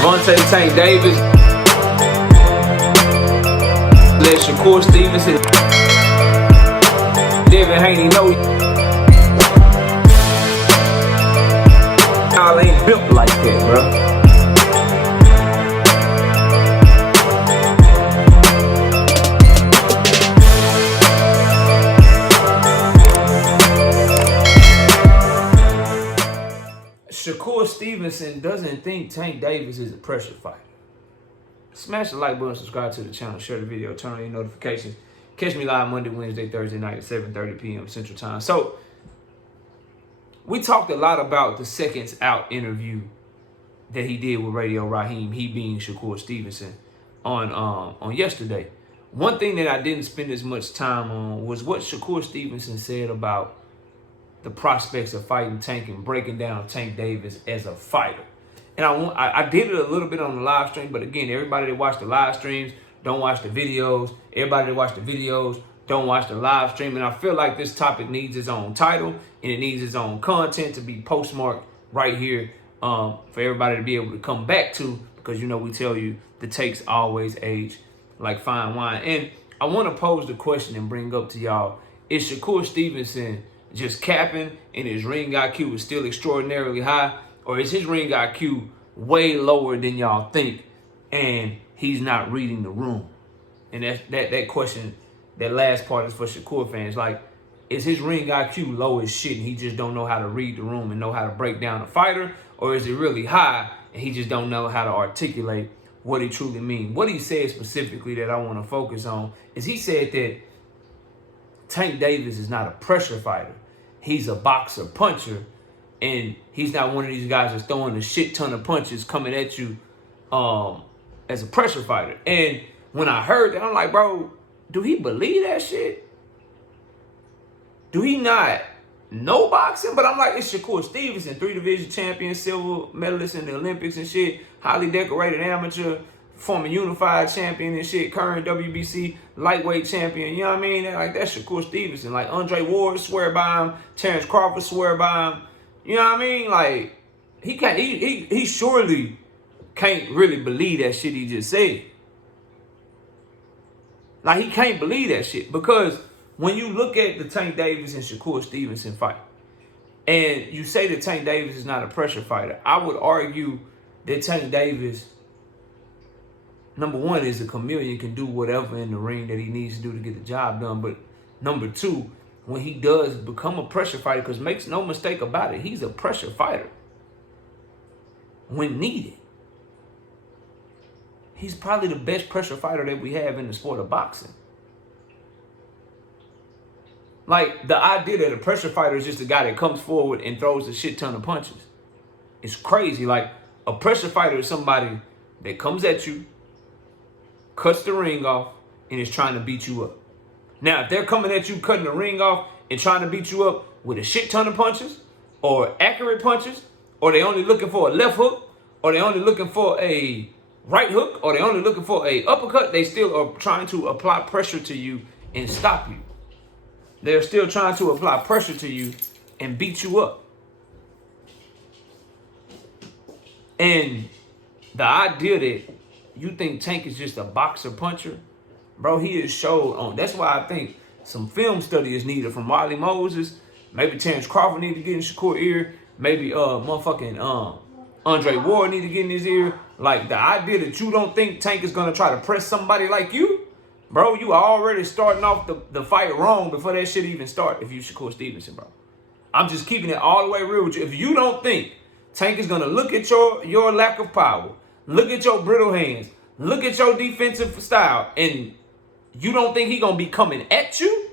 Gervonta Tank Davis. Let Shakur Stevenson. Devin Haney know y'all ain't built like that, bro. Shakur Stevenson doesn't think Tank Davis is a pressure fighter. Smash the like button, subscribe to the channel, share the video, turn on your notifications. Catch me live Monday, Wednesday, Thursday night at 7:30 p.m. Central Time. So, we talked a lot about the Seconds Out interview that he did with Radio Raheem, he being Shakur Stevenson, on yesterday. One thing that I didn't spend as much time on was what Shakur Stevenson said about the prospects of fighting Tank and breaking down Tank Davis as a fighter. And I did it a little bit on the live stream, but again, everybody that watched the live streams don't watch the videos. Everybody that watched the videos don't watch the live stream. And I feel like this topic needs its own title and it needs its own content to be postmarked right here for everybody to be able to come back to, because you know we tell you the takes always age like fine wine. And I want to pose the question and bring up to y'all, is Shakur Stevenson just capping and his ring IQ is still extraordinarily high, or is his ring IQ way lower than y'all think and he's not reading the room? And that question, that last part is for Shakur fans. Like, is his ring IQ low as shit and he just don't know how to read the room and know how to break down a fighter, or is it really high and he just don't know how to articulate what he truly means? What he said specifically that I want to focus on is he said that Tank Davis is not a pressure fighter. He's a boxer puncher, and he's not one of these guys that's throwing a shit ton of punches coming at you as a pressure fighter. And when I heard that, I'm like, bro, do he believe that shit? Do he not know boxing? But I'm like, it's Shakur Stevenson, 3-division champion, silver medalist in the Olympics and shit, highly decorated amateur, former unified champion and shit, current WBC lightweight champion. You know what I mean? Like, that's Shakur Stevenson. Like, Andre Ward swear by him, Terrence Crawford swear by him. You know what I mean? Like, he surely can't really believe that shit he just said. Like, he can't believe that shit, because when you look at the Tank Davis and Shakur Stevenson fight, and you say that Tank Davis is not a pressure fighter, I would argue that Tank Davis, number one, is a chameleon, can do whatever in the ring that he needs to do to get the job done. But number two, when he does become a pressure fighter, because makes no mistake about it, he's a pressure fighter when needed. He's probably the best pressure fighter that we have in the sport of boxing. Like, the idea that a pressure fighter is just a guy that comes forward and throws a shit ton of punches, it's crazy. Like, a pressure fighter is somebody that comes at you, cuts the ring off, and is trying to beat you up. Now, if they're coming at you, cutting the ring off, and trying to beat you up with a shit ton of punches, or accurate punches, or they only looking for a left hook, or they only looking for a right hook, or they only looking for a uppercut, they still are trying to apply pressure to you and stop you. They're still trying to apply pressure to you and beat you up. And the idea that you think Tank is just a boxer puncher, bro, he is showed on. That's why I think some film study is needed from Wiley Moses. Maybe Terrence Crawford need to get in Shakur's ear. Maybe Andre Ward need to get in his ear. Like, the idea that you don't think Tank is gonna try to press somebody like you, bro, you are already starting off the fight wrong before that shit even start. If you Shakur Stevenson, bro, I'm just keeping it all the way real with you. If you don't think Tank is gonna look at your lack of power, look at your brittle hands, look at your defensive style, and you don't think he gonna be coming at you?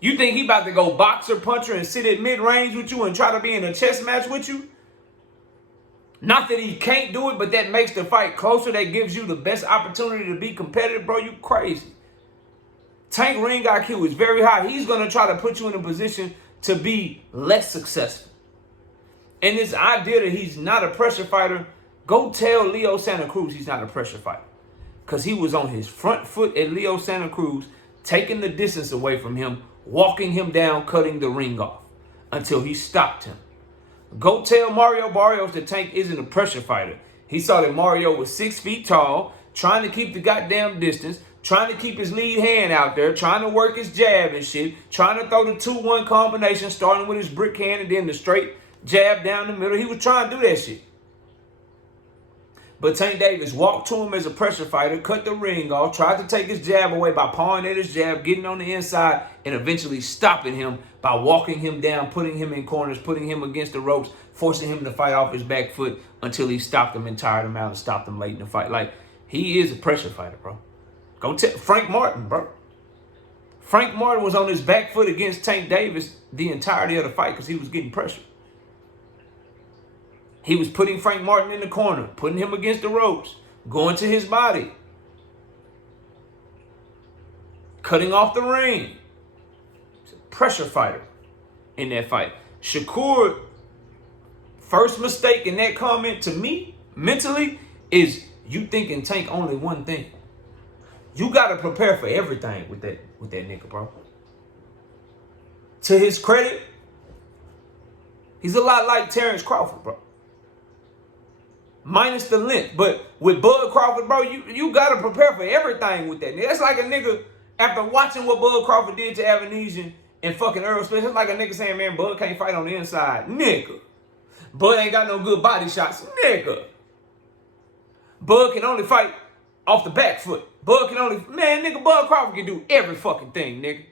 You think he about to go boxer, puncher, and sit at mid-range with you and try to be in a chess match with you? Not that he can't do it, but that makes the fight closer. That gives you the best opportunity to be competitive, bro. You crazy. Tank ring IQ is very high. He's gonna try to put you in a position to be less successful. And this idea that he's not a pressure fighter, go tell Leo Santa Cruz he's not a pressure fighter. Because he was on his front foot at Leo Santa Cruz, taking the distance away from him, walking him down, cutting the ring off until he stopped him. Go tell Mario Barrios that Tank isn't a pressure fighter. He saw that Mario was 6 feet tall, trying to keep the goddamn distance, trying to keep his lead hand out there, trying to work his jab and shit, trying to throw the 2-1 combination, starting with his brick hand and then the straight jab down the middle. He was trying to do that shit. But Tank Davis walked to him as a pressure fighter, cut the ring off, tried to take his jab away by pawing at his jab, getting on the inside, and eventually stopping him by walking him down, putting him in corners, putting him against the ropes, forcing him to fight off his back foot until he stopped him and tired him out and stopped him late in the fight. Like, he is a pressure fighter, bro. Go tell Frank Martin, bro. Frank Martin was on his back foot against Tank Davis the entirety of the fight because he was getting pressure. He was putting Frank Martin in the corner, putting him against the ropes, going to his body, cutting off the ring. He's a pressure fighter in that fight. Shakur, first mistake in that comment to me, mentally, is you thinking Tank only one thing. You got to prepare for everything with that nigga, bro. To his credit, he's a lot like Terrence Crawford, bro. Minus the length. But with Bud Crawford, bro, you got to prepare for everything with that nigga. That's like a nigga, after watching what Bud Crawford did to Avanesian and fucking Earl Spence, it's like a nigga saying, man, Bud can't fight on the inside. Nigga. Bud ain't got no good body shots. Nigga. Bud can only fight off the back foot. Bud can only, man, nigga, Bud Crawford can do every fucking thing, nigga.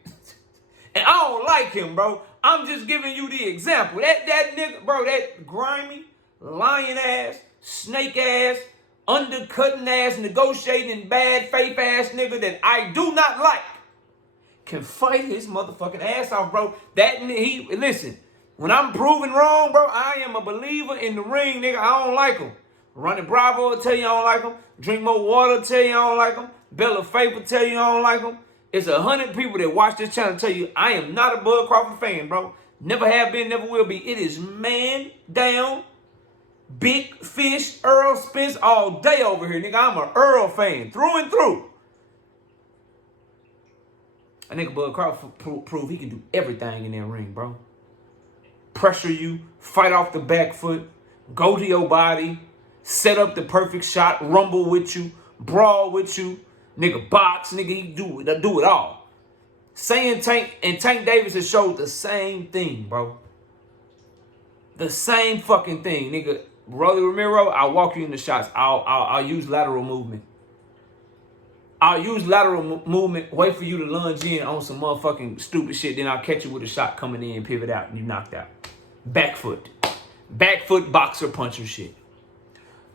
And I don't like him, bro. I'm just giving you the example. That nigga, bro, that grimy, lion ass, snake ass, undercutting ass, negotiating bad faith ass nigga that I do not like can fight his motherfucking ass off, bro. Listen, when I'm proven wrong, bro, I am a believer in the ring, nigga. I don't like him. Ronnie Bravo will tell you I don't like him. Drink More Water will tell you I don't like him. Bella Faith will tell you I don't like him. It's 100 people that watch this channel tell you I am not a Bud Crawford fan, bro. Never have been, never will be. It is man down, big fish, Earl Spence all day over here, nigga. I'm an Earl fan through and through. I nigga Bud Crawford prove he can do everything in that ring, bro. Pressure you, fight off the back foot, go to your body, set up the perfect shot, rumble with you, brawl with you, nigga box, nigga, he do it all. Saying Tank Davis has showed the same thing, bro. The same fucking thing, nigga. Rolly Romero, I'll walk you in the shots. I'll use lateral movement. I'll use lateral movement, wait for you to lunge in on some motherfucking stupid shit, then I'll catch you with a shot coming in, pivot out, and you knocked out. Back foot boxer puncher shit.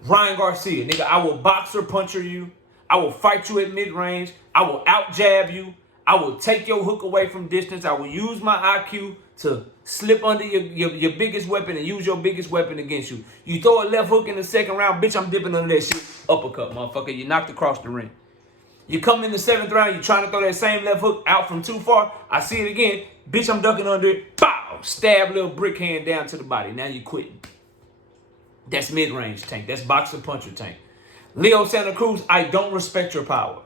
Ryan Garcia, nigga, I will boxer puncher you. I will fight you at mid-range. I will out-jab you. I will take your hook away from distance. I will use my IQ to slip under your biggest weapon and use your biggest weapon against you. You throw a left hook in the second round, bitch, I'm dipping under that shit. Uppercut, motherfucker. You knocked across the ring. You come in the 7th round, you trying to throw that same left hook out from too far. I see it again. Bitch, I'm ducking under it. Bow! Stab little brick hand down to the body. Now you quitting. That's mid-range Tank. That's boxer puncher Tank. Leo Santa Cruz, I don't respect your power.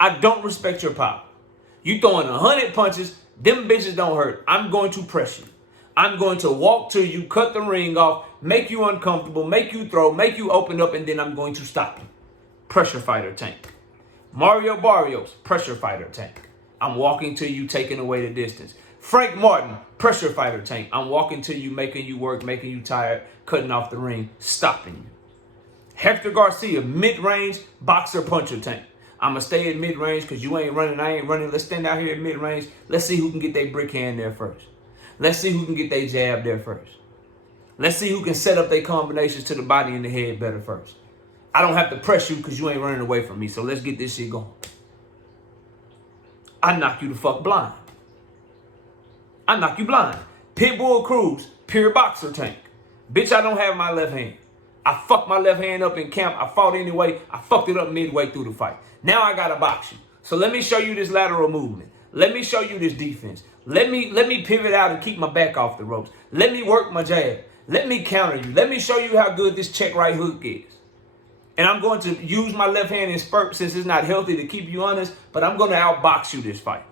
I don't respect your power. You throwing 100 punches, them bitches don't hurt. I'm going to press you. I'm going to walk to you, cut the ring off, make you uncomfortable, make you throw, make you open up, and then I'm going to stop you. Pressure fighter Tank. Mario Barrios, pressure fighter Tank. I'm walking to you, taking away the distance. Frank Martin, pressure fighter Tank. I'm walking to you, making you work, making you tired, cutting off the ring, stopping you. Hector Garcia, mid-range boxer puncher Tank. I'm going to stay at mid-range because you ain't running, I ain't running. Let's stand out here at mid-range. Let's see who can get their brick hand there first. Let's see who can get their jab there first. Let's see who can set up their combinations to the body and the head better first. I don't have to press you because you ain't running away from me. So let's get this shit going. I knock you the fuck blind. I knock you blind. Pitbull Cruz, pure boxer Tank. Bitch, I don't have my left hand. I fucked my left hand up in camp. I fought anyway. I fucked it up midway through the fight. Now I gotta box you. So let me show you this lateral movement. Let me show you this defense. Let me pivot out and keep my back off the ropes. Let me work my jab. Let me counter you. Let me show you how good this check right hook is. And I'm going to use my left hand in spurt since it's not healthy to keep you honest, but I'm going to outbox you this fight.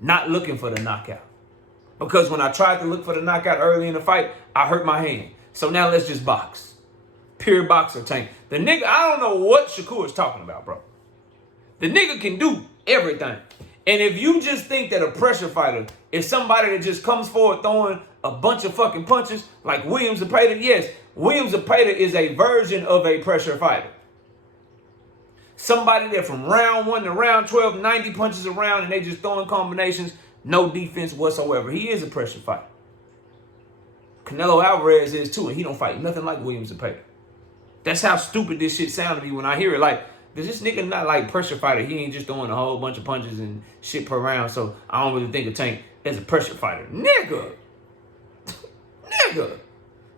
Not looking for the knockout. Because when I tried to look for the knockout early in the fight, I hurt my hand. So now let's just box. Pure boxer Tank. The nigga, I don't know what Shakur is talking about, bro. The nigga can do everything. And if you just think that a pressure fighter is somebody that just comes forward throwing a bunch of fucking punches like Williams Zepeda, yes, Williams Zepeda is a version of a pressure fighter. Somebody that from round 1 to round 12, 90 punches around and they just throwing combinations, no defense whatsoever. He is a pressure fighter. Canelo Alvarez is too, and he don't fight nothing like Williams Zepeda. That's how stupid this shit sound to me when I hear it. Like, does this nigga not like pressure fighter? He ain't just throwing a whole bunch of punches and shit per round, so I don't really think of Tank as a pressure fighter. Nigga. Nigga.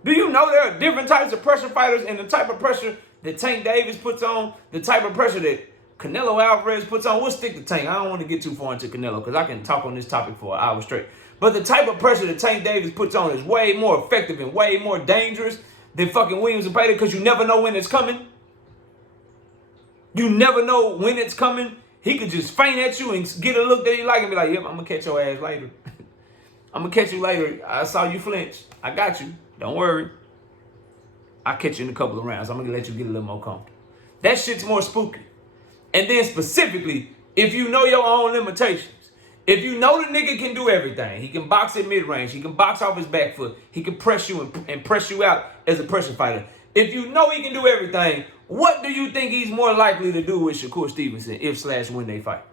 Do you know there are different types of pressure fighters, and the type of pressure that Tank Davis puts on, the type of pressure that Canelo Alvarez puts on? We'll stick to Tank. I don't want to get too far into Canelo because I can talk on this topic for an hour straight. But the type of pressure that Tank Davis puts on is way more effective and way more dangerous than fucking Williams Zepeda, because you never know when it's coming. You never know when it's coming. He could just feint at you and get a look that he like and be like, yep, I'm going to catch your ass later. I'm going to catch you later. I saw you flinch. I got you. Don't worry. I'll catch you in a couple of rounds. I'm going to let you get a little more comfortable. That shit's more spooky. And then specifically, if you know your own limitations, if you know the nigga can do everything, he can box at mid-range, he can box off his back foot, he can press you and press you out as a pressure fighter. If you know he can do everything, what do you think he's more likely to do with Shakur Stevenson if/when they fight?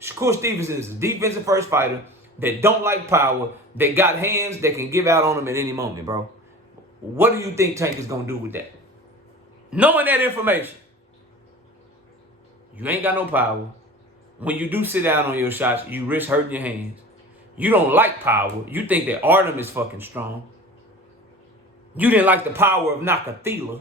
Shakur Stevenson is a defensive first fighter that don't like power, that got hands that can give out on him at any moment, bro. What do you think Tank is going to do with that? Knowing that information, you ain't got no power. When you do sit down on your shots, you risk hurting your hands. You don't like power. You think that Artem is fucking strong. You didn't like the power of Nakathila.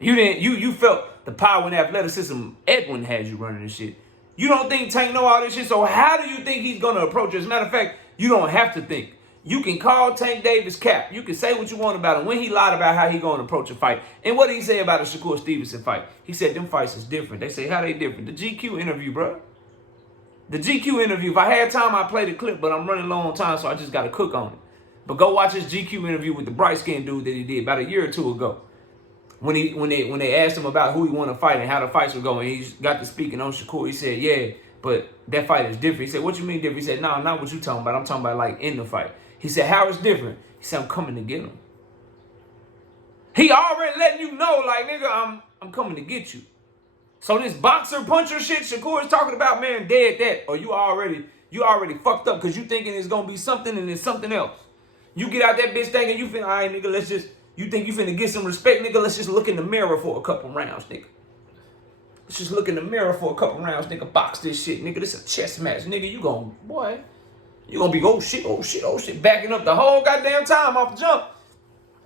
You felt the power and athleticism Edwin had you running this shit. You don't think Tank know all this shit, so how do you think he's gonna approach it? As a matter of fact, you don't have to think. You can call Tank Davis cap. You can say what you want about him. When he lied about how he gonna approach a fight. And what did he say about a Shakur Stevenson fight? He said them fights is different. They say, how they different? The GQ interview, bro. The GQ interview. If I had time, I'd play the clip, but I'm running low on time, so I just gotta cook on it. But go watch his GQ interview with the bright-skinned dude that he did about a year or two ago. When they asked him about who he wanted to fight and how the fights were going, he got to speaking on Shakur. He said, yeah, but that fight is different. He said, what you mean different? He said, no, not what you talking about. I'm talking about like in the fight. He said, how it's different? He said, I'm coming to get him. He already letting you know, like, nigga, I'm coming to get you. So this boxer puncher shit Shakur is talking about, man, dead that. Or you already fucked up because you thinking it's going to be something and it's something else. You get out that bitch thinking you finna, all right, nigga, you think you finna get some respect, nigga, let's just look in the mirror for a couple rounds, nigga. Let's just look in the mirror for a couple rounds, nigga. Box this shit, nigga. This a chess match, nigga. You gonna be, oh shit, backing up the whole goddamn time off the jump.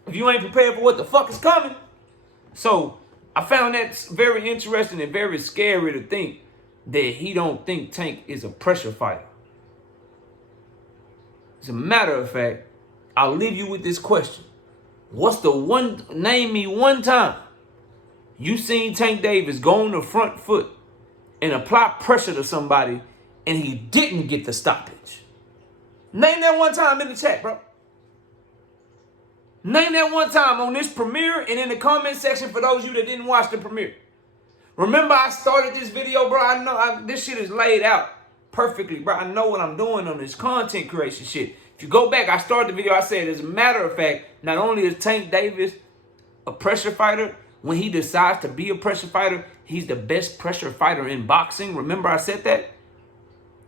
If you ain't prepared for what the fuck is coming. So, I found that very interesting and very scary to think that he don't think Tank is a pressure fighter. As a matter of fact, I'll leave you with this question. Name me one time you seen Tank Davis go on the front foot and apply pressure to somebody and he didn't get the stoppage. Name that one time in the chat, bro. Name that one time on this premiere and in the comment section for those of you that didn't watch the premiere. Remember, I started this video, bro. I know this shit is laid out perfectly, bro. I know what I'm doing on this content creation shit. If you go back, I started the video, I said, as a matter of fact, not only is Tank Davis a pressure fighter, when he decides to be a pressure fighter, he's the best pressure fighter in boxing. Remember I said that?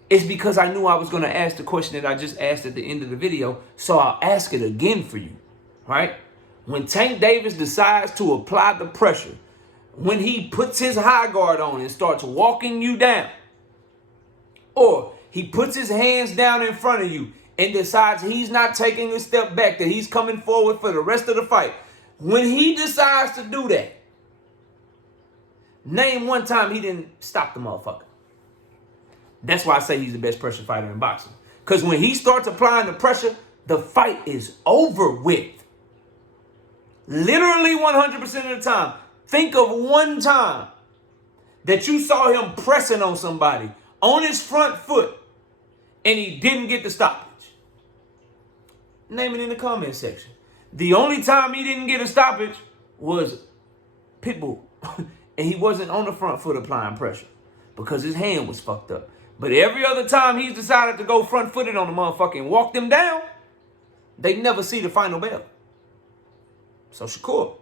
It's because I knew I was going to ask the question that I just asked at the end of the video, so I'll ask it again for you, right? When Tank Davis decides to apply the pressure, when he puts his high guard on and starts walking you down, or he puts his hands down in front of you and decides he's not taking a step back, that he's coming forward for the rest of the fight. When he decides to do that, name one time he didn't stop the motherfucker. That's why I say he's the best pressure fighter in boxing. Because when he starts applying the pressure, the fight is over with. Literally 100% of the time. Think of one time that you saw him pressing on somebody on his front foot and he didn't get the stoppage. Name it in the comment section. The only time he didn't get a stoppage was Pitbull. And he wasn't on the front foot applying pressure because his hand was fucked up. But every other time he's decided to go front footed on the motherfucker and walk them down, they never see the final bell. So Shakur,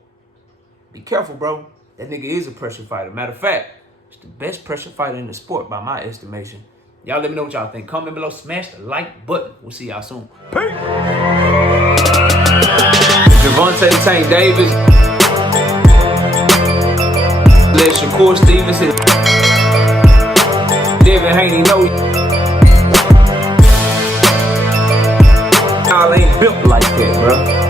be careful, bro. That nigga is a pressure fighter. Matter of fact, it's the best pressure fighter in the sport by my estimation. Y'all let me know what y'all think. Comment below, smash the like button. We'll see y'all soon. Peace. Gervonta Tank Davis. Let Shakur Stevenson. Devin Haney know y'all ain't built like that, bro.